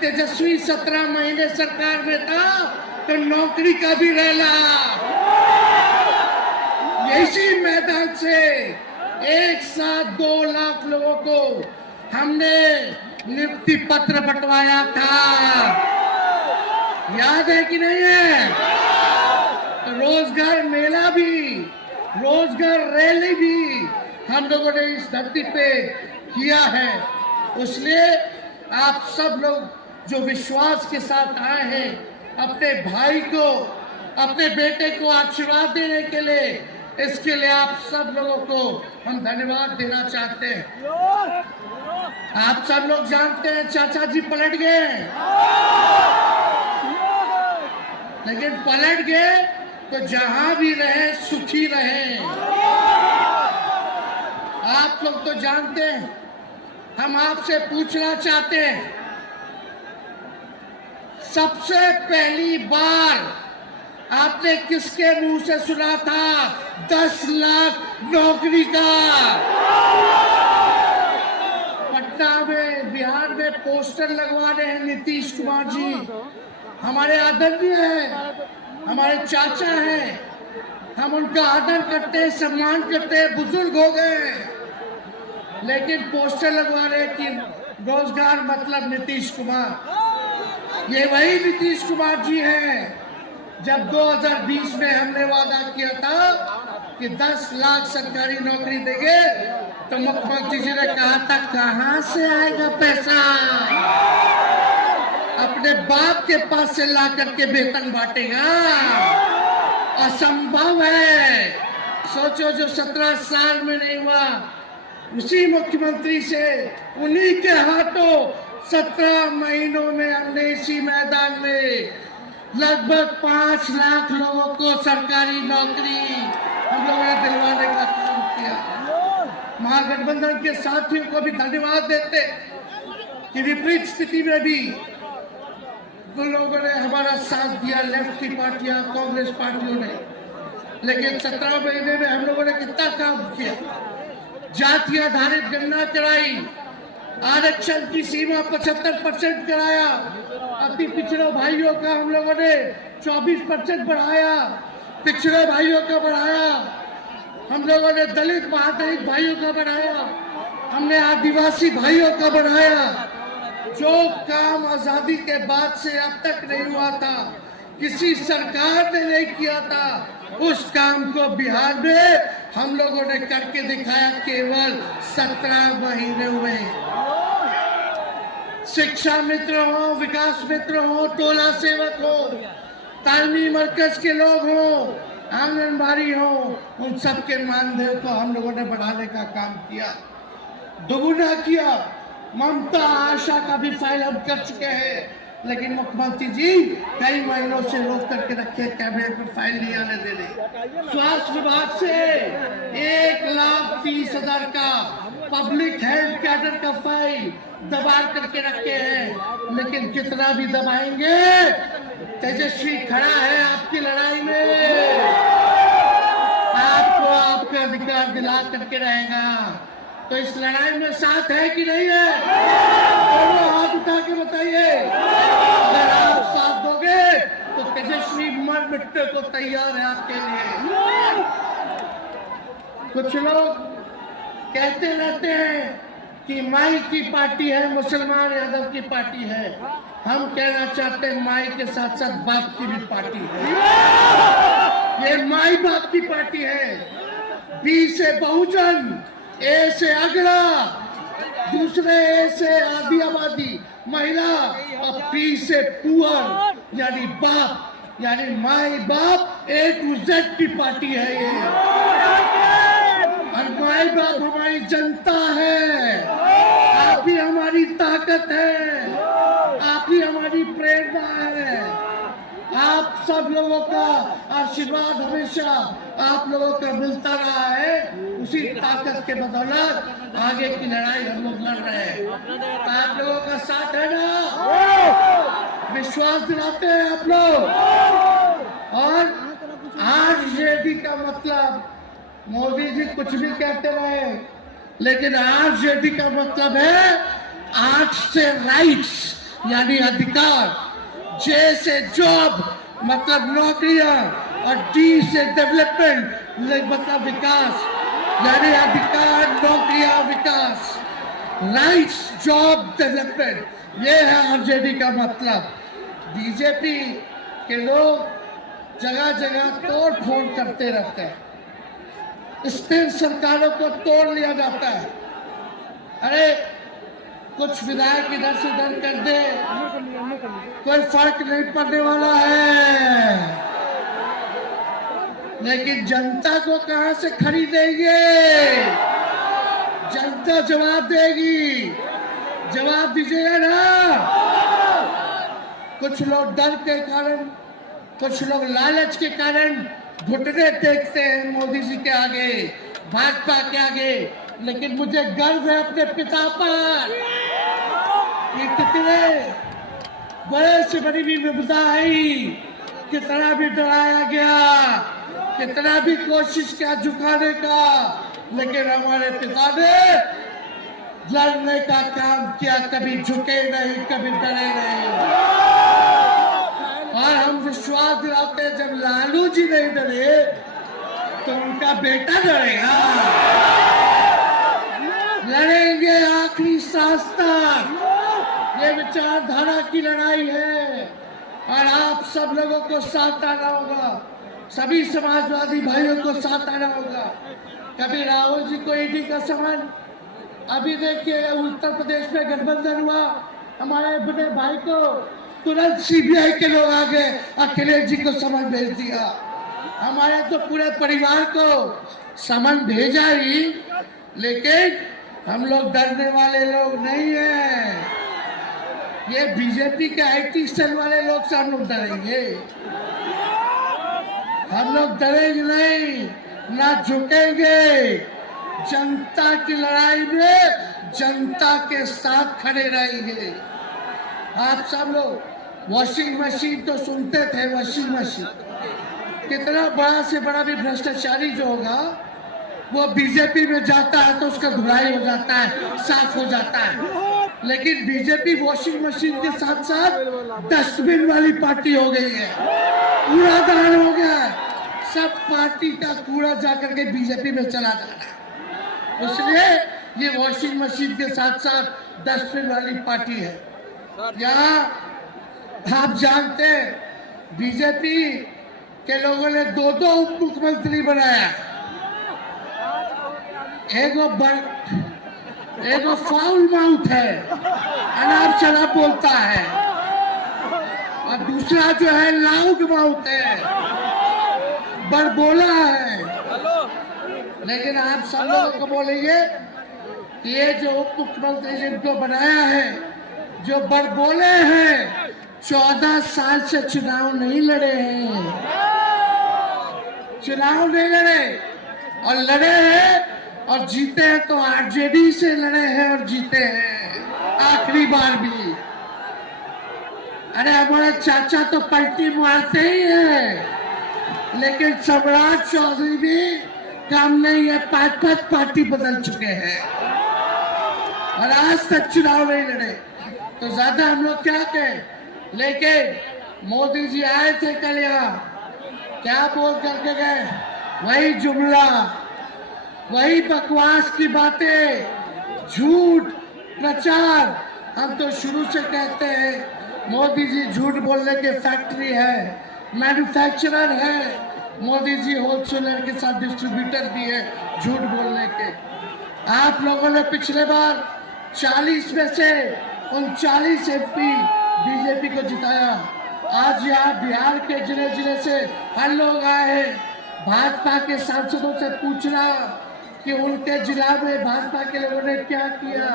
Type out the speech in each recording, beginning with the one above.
तेजस्वी 17 महीने सरकार में था तो नौकरी का भी रहला। इसी मैदान से एक साथ 2 लाख लोगों को हमने नियुक्ति पत्र बंटवाया था, याद है कि नहीं है? रोजगार मेला भी, रोजगार रैली भी हम लोगों ने इस धरती पे किया है। इसलिए आप सब लोग जो विश्वास के साथ आए हैं अपने भाई को, अपने बेटे को आशीर्वाद देने के लिए, इसके लिए आप सब लोगों को हम धन्यवाद देना चाहते हैं। आप सब लोग जानते हैं चाचा जी पलट गए, लेकिन पलट गए तो जहां भी रहे सुखी रहे। आप लोग तो जानते हैं, हम आपसे पूछना चाहते हैं, सबसे पहली बार आपने किसके मुंह से सुना था 10 लाख नौकरी का? पटना में, बिहार में पोस्टर लगवा रहे हैं नीतीश कुमार जी, हमारे आदरणीय हैं, हमारे चाचा हैं, हम उनका आदर करते हैं, सम्मान करते हैं, बुजुर्ग हो गए, लेकिन पोस्टर लगवा रहे हैं कि रोजगार मतलब नीतीश कुमार। ये वही नीतीश कुमार जी हैं जब 2020 में हमने वादा किया था कि 10 लाख सरकारी नौकरी देंगे, तो मुख्यमंत्री जी ने कहा था कहां से आएगा पैसा? अपने बाप के पास से ला करके वेतन बांटेगा? असंभव है। सोचो, जो 17 साल में नहीं हुआ, उसी मुख्यमंत्री से, उन्हीं के हाथों 17 महीनों में हमने इसी मैदान में लगभग 5 लाख लोगों को सरकारी नौकरी हम लोगों ने दिलवाने का काम किया। महागठबंधन के साथियों को भी धन्यवाद देते कि विपरीत स्थिति में भी उन लोगों ने हमारा साथ दिया, लेफ्ट की पार्टियां, कांग्रेस पार्टियों ने। लेकिन 17 महीने में हम लोगों ने कितना काम किया? जाति आधारित गणना कराई, आरक्षण की सीमा 75% कराया, अति पिछड़े भाइयों का हम लोगों ने 24% बढ़ाया, पिछड़े भाइयों का बढ़ाया, हम लोगों ने दलित महादलित भाइयों का बढ़ाया, हमने आदिवासी भाइयों का बढ़ाया। जो काम आजादी के बाद से अब तक नहीं हुआ था, किसी सरकार ने नहीं किया था, उस काम को बिहार में हम लोगों ने करके दिखाया केवल 17 महीने हुए। शिक्षा मित्र हो, विकास मित्र हो, टोला सेवक हो, तालमी मरकज के लोग हो, आंगनबाड़ी हो, उन सबके मानदेय को हम लोगों ने बढ़ाने का काम किया, दोगुना किया। ममता आशा का भी फाइल हम कर चुके हैं, लेकिन मुख्यमंत्री जी कई महीनों से रोक करके रखे, कैबिनेट में फाइल नहीं आने दे रहे। स्वास्थ्य विभाग से 1,30,000 का पब्लिक हेल्थ कैडर का फाइल दबा करके रखे हैं, लेकिन कितना भी दबाएंगे, तेजस्वी खड़ा है आपकी लड़ाई में, आपको आपका अधिकार दिला करके रहेगा। तो इस लड़ाई में साथ है कि नहीं है? दोनों हाथ उठा के बताइए। अगर आप साथ दोगे तो तेजस्वी मर मिटने को तैयार है आपके लिए। कुछ लोग कहते रहते हैं कि माई की पार्टी है, मुसलमान यादव की पार्टी है। हम कहना चाहते हैं माई के साथ साथ बाप की भी पार्टी है। ये माई बाप की पार्टी है। बी से बहुजन, ए से अगड़ा, दूसरे ए से आदि आबादी महिला, और पी से पुअर यानी बाप, यानी माई बाप, A to Z की पार्टी है ये। और माई बाप हमारी जनता है, आप ही हमारी ताकत है, आप ही हमारी प्रेरणा है। आप सब लोगों का आशीर्वाद हमेशा आप लोगों का मिलता रहा है, उसी ताकत के बदौलत आगे की लड़ाई हम लोग लड़ रहे हैं। तो आप लोगों का साथ है ना? विश्वास दिलाते हैं आप लोग। और आरजेडी का मतलब, मोदी जी कुछ भी कहते रहे, लेकिन आरजेडी का मतलब है 8 से राइट्स, यानी अधिकार, जे से जॉब मतलब नौकरियां और डी से डेवलपमेंट मतलब विकास, यानी अधिकार, नौकरियां, विकास, राइट्स, जॉब, डेवलपमेंट, ये है आरजेडी का मतलब। बीजेपी के लोग जगह जगह तोड़ फोड़ करते रहते हैं, स्थिर सरकारों को तोड़ लिया जाता है। अरे कुछ विधायक इधर से उधर कर दे, कोई फर्क नहीं पड़ने वाला है, लेकिन जनता को कहां से खरीदेंगे? जनता जवाब देगी, जवाब दीजिएगा ना। कुछ लोग डर के कारण, कुछ लोग लालच के कारण घुटने टेकते हैं मोदी जी के आगे, भाजपा के आगे, लेकिन मुझे गर्व है अपने पिता पर कि कितने बड़े से बड़ी भी विपदा आई, कितना भी डराया गया, कितना भी कोशिश किया झुकाने का, लेकिन हमारे पिता ने लड़ने का काम किया, कभी झुके नहीं, कभी डरे नहीं। और हम विश्वास दिलाते हैं जब लालू जी नहीं डरे तो उनका बेटा डरेगा। लड़ेंगे आखिरी सांस तक, ये विचारधारा की लड़ाई है और आप सब लोगों को साथ आना होगा, सभी समाजवादी भाइयों को साथ आना होगा। कभी राहुल जी को ईडी का समन, अभी देखिए उत्तर प्रदेश में गठबंधन हुआ, हमारे बड़े भाई को तुरंत सीबीआई के लोग आ गए, अखिलेश जी को समन भेज दिया। हमारे तो पूरे परिवार को समन भेजा ही, लेकिन हम लोग डरने वाले लोग नहीं हैं। ये बीजेपी के आईटी सेल वाले लोग से हम लोग डरेंगे, हम लोग डरेंगे नहीं, ना झुकेंगे। जनता की लड़ाई में जनता के साथ खड़े रहेंगे। आप सब लोग वॉशिंग मशीन तो सुनते थे, वॉशिंग मशीन कितना बड़ा से बड़ा भी भ्रष्टाचारी जो होगा वो बीजेपी में जाता है तो उसका धुलाई हो जाता है, साफ हो जाता है। लेकिन बीजेपी वॉशिंग मशीन के साथ साथ डस्टबिन वाली पार्टी हो गई है, कूड़ादान हो गया है, सब पार्टी का कूड़ा जाकर के बीजेपी में चला जाता है। इसलिए ये वॉशिंग मशीन के साथ साथ डस्टबिन वाली पार्टी है। यहाँ आप जानते हैं बीजेपी के लोगों ने दो उप मुख्यमंत्री बनाया, एक फाउल माउथ है, अनाप शनाप बोलता है, और दूसरा जो है लाउड माउथ है, बड़बोला है। लेकिन आप सब लोगों को बोलेंगे कि ये जो उप मुख्यमंत्री जिनको बनाया है, जो बड़बोले हैं, 14 साल से चुनाव नहीं लड़े हैं, चुनाव नहीं लड़े और लड़े हैं और जीते हैं तो आरजेडी से लड़े हैं और जीते हैं आखिरी बार भी। अरे हमारे चाचा तो पलटी मारते ही हैं, लेकिन सम्राट चौधरी भी काम नहीं है, 5 पार्टी बदल चुके हैं और आज तक चुनाव नहीं लड़े। तो ज्यादा हम लोग क्या कहें, लेकिन मोदी जी आए थे कल यहाँ, क्या बोल करके गए, वही जुमला, वही बकवास की बातें, झूठ प्रचार। हम तो शुरू से कहते हैं मोदी जी झूठ बोलने के फैक्ट्री है, मैन्युफैक्चरर है। मोदी जी होलसेलर के साथ डिस्ट्रीब्यूटर भी है झूठ बोलने के। आप लोगों ने पिछले बार 40 में से 39 एमपी बीजेपी को जिताया। आज यहाँ बिहार के जिले जिले से हर लोग आए हैं भाजपा के सांसदों से पूछना कि उनके जिला में भाजपा के लोगों ने क्या किया।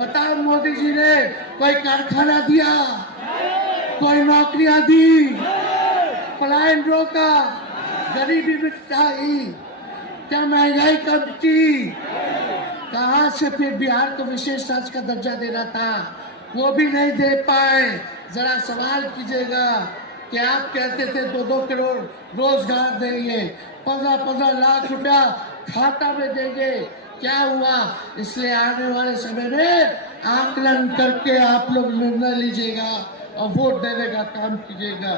बताओ, मोदी जी ने कोई कारखाना दिया, कोई नौकरियां दी, पलायन रोका, गरीबी मिटाई, क्या महंगाई कम की? कहां से फिर बिहार को विशेष राज्य का दर्जा देना था, वो भी नहीं दे पाए। जरा सवाल कीजिएगा कि आप कहते थे 2-2 करोड़ रोजगार देंगे, 15-15 लाख रुपया खाता में देंगे, क्या हुआ, इसलिए आने वाले समय में आकलन करके आप लोग निर्णय लीजिएगा और वोट देने का काम कीजिएगा।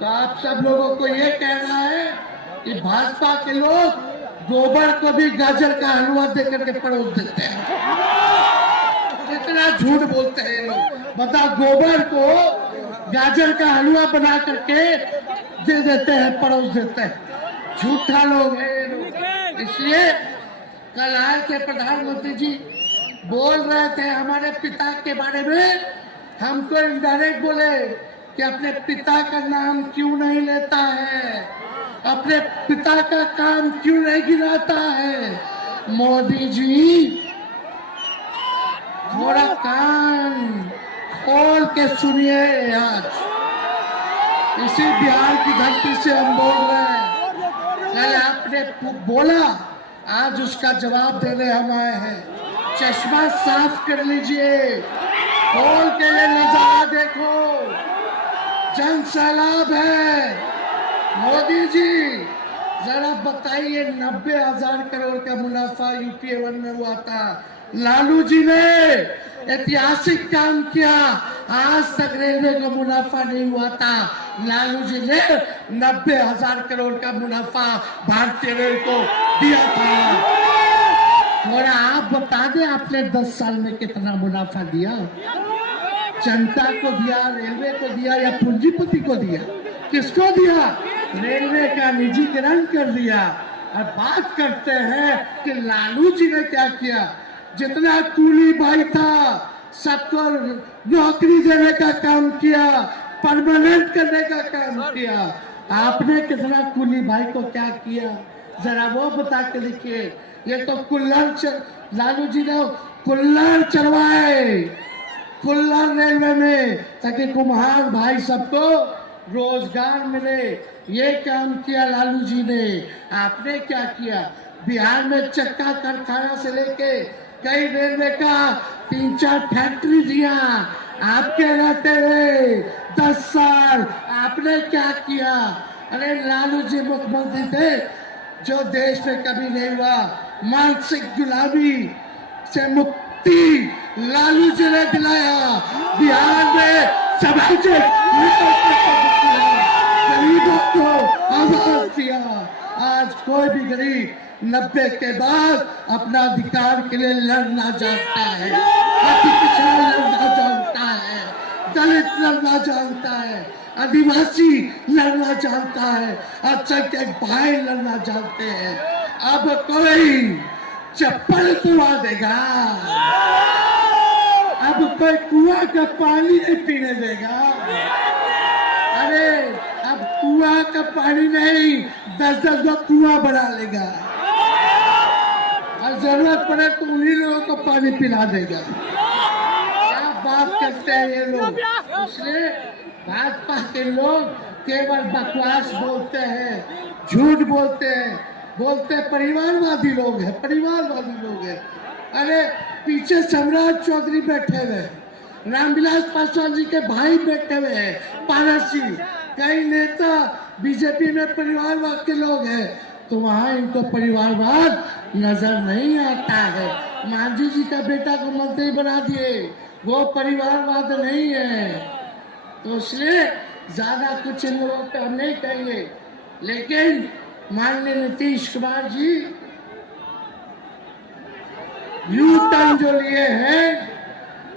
तो आप सब लोगों को ये कहना है कि भाजपा के लोग गोबर को भी गाजर का हलवा देकर के परोस देते हैं। कितना झूठ बोलते हैं लोग, बता, गोबर को गाजर का हलवा बना करके दे देते हैं, परोस देते हैं। झूठा लोग है ये लोग। इसलिए कल आए थे प्रधानमंत्री जी, बोल रहे थे हमारे पिता के बारे में, हमको इनडायरेक्ट बोले कि अपने पिता का नाम क्यों नहीं लेता है, अपने पिता का काम क्यों नहीं गिनाता है। मोदी जी थोड़ा कान खोल के सुनिए। आज इसी बिहार की धरती से हम बोल रहे हैं। कल आपने बोला, आज उसका जवाब देने हम आए हैं। चश्मा साफ कर लीजिए, खोल के ये नजारा देखो, जन सैलाब है। मोदी जी जरा बताइए, 90,000 करोड़ का मुनाफा यूपीए 1 में हुआ था, लालू जी ने ऐतिहासिक काम किया। आज तक रेलवे को मुनाफा नहीं हुआ था, लालू जी ने 90,000 करोड़ का मुनाफा भारतीय रेल को दिया था। और आप बता दें, आपने 10 साल में कितना मुनाफा दिया, जनता को दिया, रेलवे को दिया या पूंजीपति को दिया? किसको दिया? रेलवे का निजीकरण कर दिया। और बात करते हैं कि लालू जी ने क्या किया। जितना कूली भाई था सबको नौकरी देने का काम किया, परमानेंट करने का काम किया। आपने कितना कूली भाई को क्या किया, जरा वो बता के लिखिए। ये तो लालू जी ने कुल्लर चलवाए, कुल्लर रेलवे में, ताकि कुम्हार भाई सबको रोजगार मिले। ये काम किया लालू जी ने। आपने क्या किया? बिहार में चक्का कारखाना से लेके कई रेलवे का 3-4 फैक्ट्री दिया। आपके रहते हुए 10 साल आपने क्या किया? अरे लालू जी मुख्यमंत्री थे जो देश में कभी नहीं हुआ। मानसिक गुलामी से मुक्ति लालू जी ने दिलाया। बिहार में सामाजिक गरीबों को आवाज दिया। आज कोई भी गरीब 90 के बाद अपना अधिकार के लिए लड़ना जानता है, अति पिछड़ा लड़ना जानता है, दलित लड़ना जानता है, आदिवासी लड़ना जानता है, अल्पसंख्यक भाई लड़ना जानते हैं। अब कोई चप्पल कुआ देगा, अब कोई कुआं का पानी नहीं पीने देगा। अरे अब कुआं का पानी नहीं, 10-10 गो कुआं बना लेगा और जरूरत पड़े तो उन्हीं लोगों को पानी पिला देगा। क्या बात करते हैं ये लोग। इसलिए भाजपा के लोग केवल बकवास बोलते हैं, झूठ बोलते हैं, बोलते परिवारवादी लोग हैं, परिवारवादी लोग हैं। अरे पीछे सम्राट चौधरी बैठे हुए, रामविलास पासवान जी के भाई बैठे हुए हैं, पारस जी, कई नेता बीजेपी में परिवारवाद के लोग हैं, तो वहां इनको परिवारवाद नजर नहीं आता है। मांझी जी का बेटा को मंत्री बना दिए, वो परिवारवाद नहीं है। तो इसलिए ज्यादा कुछ इन लोगों पे हम नहीं कहेंगे। लेकिन माननीय नीतीश कुमार जी यू टर्न जो लिए हैं,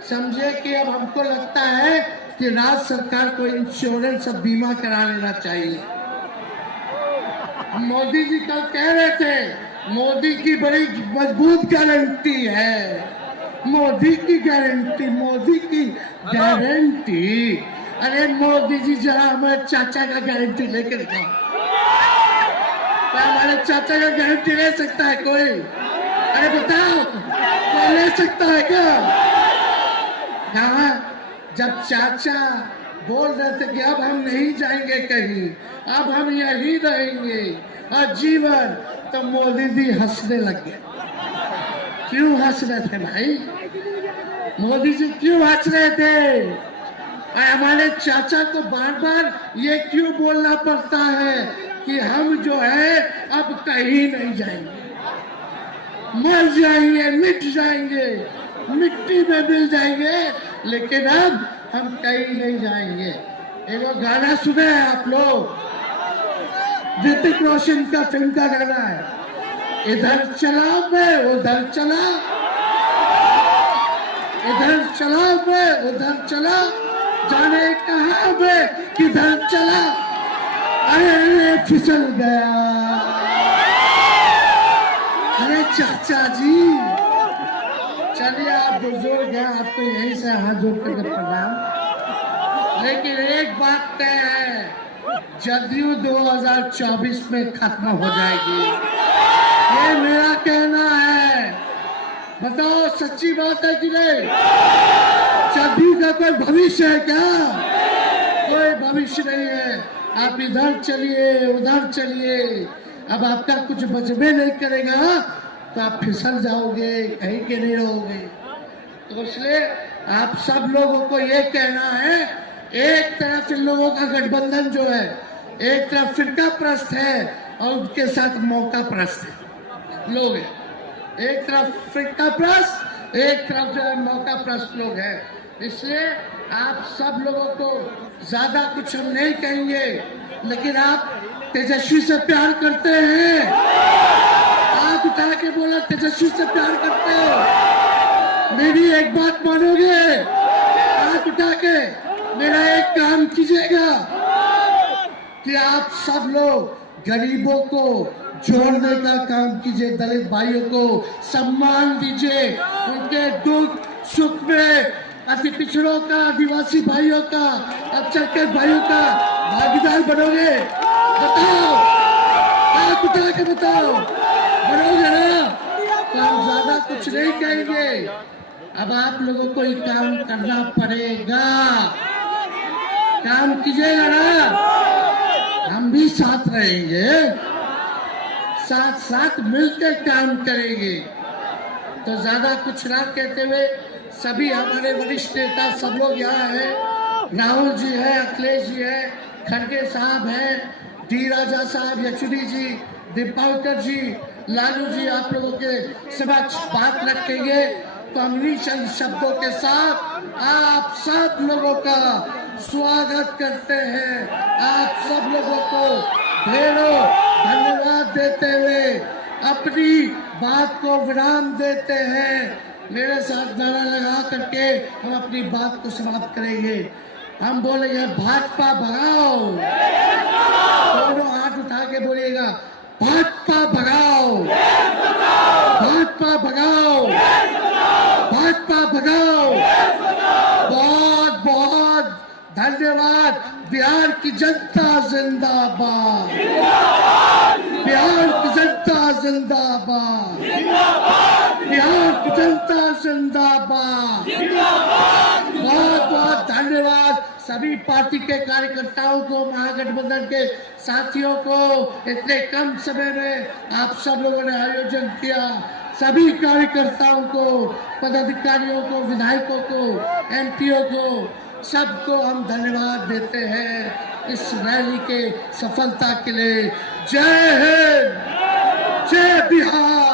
समझे कि अब हमको लगता है कि राज्य सरकार को इंश्योरेंस और बीमा करा लेना चाहिए। मोदी जी कल कह रहे थे मोदी की बड़ी मजबूत गारंटी है, मोदी की गारंटी, मोदी की गारंटी। अरे मोदी जी जरा हमारे चाचा का गारंटी लेकर जाओ। क्या हमारे चाचा का गारंटी ले सकता है कोई? अरे बताओ, कोई ले सकता है क्या? कहा जब चाचा बोल रहे थे कि अब हम नहीं जाएंगे कहीं, अब हम यहीं रहेंगे आजीवन, तो मोदी जी हंसने लग गए। क्यों हंस रहे थे भाई? मोदी जी क्यों हंस रहे थे? हमारे चाचा को बार बार ये क्यों बोलना पड़ता है कि हम जो है अब कहीं नहीं जाएंगे? मर जाएंगे, मिट जाएंगे, मिट्टी में मिल जाएंगे, लेकिन अब हम कहीं नहीं जाएंगे। एक गाना सुने हैं आप लोग, ऋतिक रोशन का फिल्म का गाना है, इधर चला मैं उधर चला, इधर चला मैं उधर चला, जाने कहाँ मैं किधर चला, अरे फिसल गया। अरे चाचा जी, चलिए आप बुजुर्ग हैं, आपको यहीं से हाथ जोड़ कर प्रणाम। लेकिन एक बात तय है, जदयू 2024 में खत्म हो जाएगी, ये मेरा कहना है। बताओ सच्ची बात है कि नहीं? जदयू का कोई भविष्य है क्या? कोई भविष्य नहीं है। आप इधर चलिए उधर चलिए, अब आपका कुछ बचबे नहीं करेगा तो आप फिसल जाओगे, कहीं के नहीं रहोगे। तो इसलिए आप सब लोगों को ये कहना है, एक तरफ इन लोगों का गठबंधन जो है, एक तरफ फिरका प्रस्त है और उनके साथ मौका प्रस्त लोग हैं। एक तरफ फिरका प्रस्त, एक तरफ जो है मौका प्रस्त लोग हैं। इसलिए आप सब लोगों को ज्यादा कुछ हम नहीं कहेंगे, लेकिन आप तेजस्वी से प्यार करते हैं, आप उठा के बोला तेजस्वी से प्यार करते हो। मेरी एक बात मानोगे? आप उठा के मेरा एक काम कीजिएगा कि आप सब लोग गरीबों को जोड़ने का काम कीजिए, दलित भाइयों को सम्मान दीजिए, उनके दुख सुख में अति पिछड़ों का, आदिवासी भाइयों का, अल्पसंख्यक भाइयों का भागीदार बनोगे? बताओ, आप उठा के बताओ, बनोगे ना? तो हम ज्यादा कुछ नहीं कहेंगे, अब आप लोगों को ही काम करना पड़ेगा। काम कीजिएगा ना, हम भी साथ रहेंगे, साथ साथ मिलकर काम करेंगे। तो ज्यादा कुछ ना कहते हुए सभी हमारे वरिष्ठ नेता सब लोग यहाँ हैं, राहुल जी है, अखिलेश जी है, खड़गे साहब है, डी राजा साहब, यशुरी जी, दीपांकर जी, लालू जी आप लोगों के समक्ष बात रखेंगे। तो हम इन्हीं शब्दों के साथ आप सब लोगों का स्वागत करते हैं, आप सब लोगों को ढेरों धन्यवाद देते हुए अपनी बात को विराम देते हैं। मेरे साथ नारा लगा करके हम अपनी बात को समाप्त करेंगे। हम बोलेंगे भाजपा भगाओ, दोनों हाथ उठा के बोलिएगा भाजपा भगाओ, भाजपा भगाओ, भाजपा भगाओ। बहुत बहुत धन्यवाद। बिहार की जनता जिंदाबाद, बिहार की जनता जिंदाबाद, बिहार की जनता जिंदाबाद। बहुत बहुत धन्यवाद सभी पार्टी के कार्यकर्ताओं को, महागठबंधन के साथियों को। इतने कम समय में आप सब लोगों ने आयोजन किया, सभी कार्यकर्ताओं को, पदाधिकारियों को, विधायकों को, एमपीओ को, सबको हम धन्यवाद देते हैं इस रैली के सफलता के लिए। जय हिंद, जय बिहार।